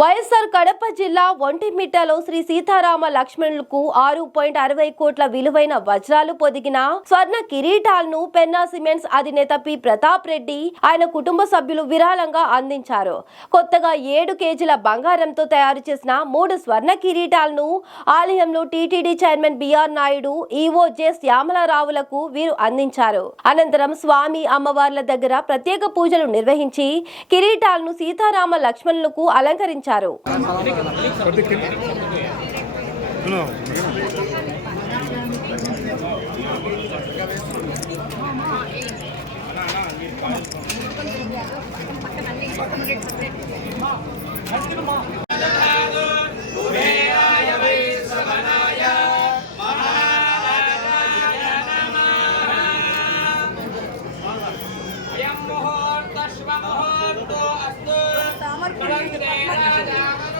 వైఎస్ఆర్ కడప జిల్లా ఒంటిమిట్టలో శ్రీ సీతారామ లక్ష్మణులకు ఆరు పాయింట్ అరవై కోట్ల విలువైన వజ్రాలు పొదిగిన స్వర్ణ కిరీటాలను పెన్నా సిమెంట్స్ అధినేత పి. ప్రతాప్ రెడ్డి ఆయన కుటుంబ సభ్యులు విరాళంగా అందించారు. కొత్తగా ఏడు కేజీల బంగారంతో తయారు చేసిన మూడు స్వర్ణ కిరీటాలను ఆలయంలో TTD chairman BR Naidu EO J శ్యామలరావులకు వీరు అందించారు. అనంతరం స్వామి అమ్మవార్ల దగ్గర ప్రత్యేక పూజలు నిర్వహించి కిరీటాలను సీతారామ లక్ష్మణులకు అలంకరించారు. వివరించారు Vamos, Hortos! আমার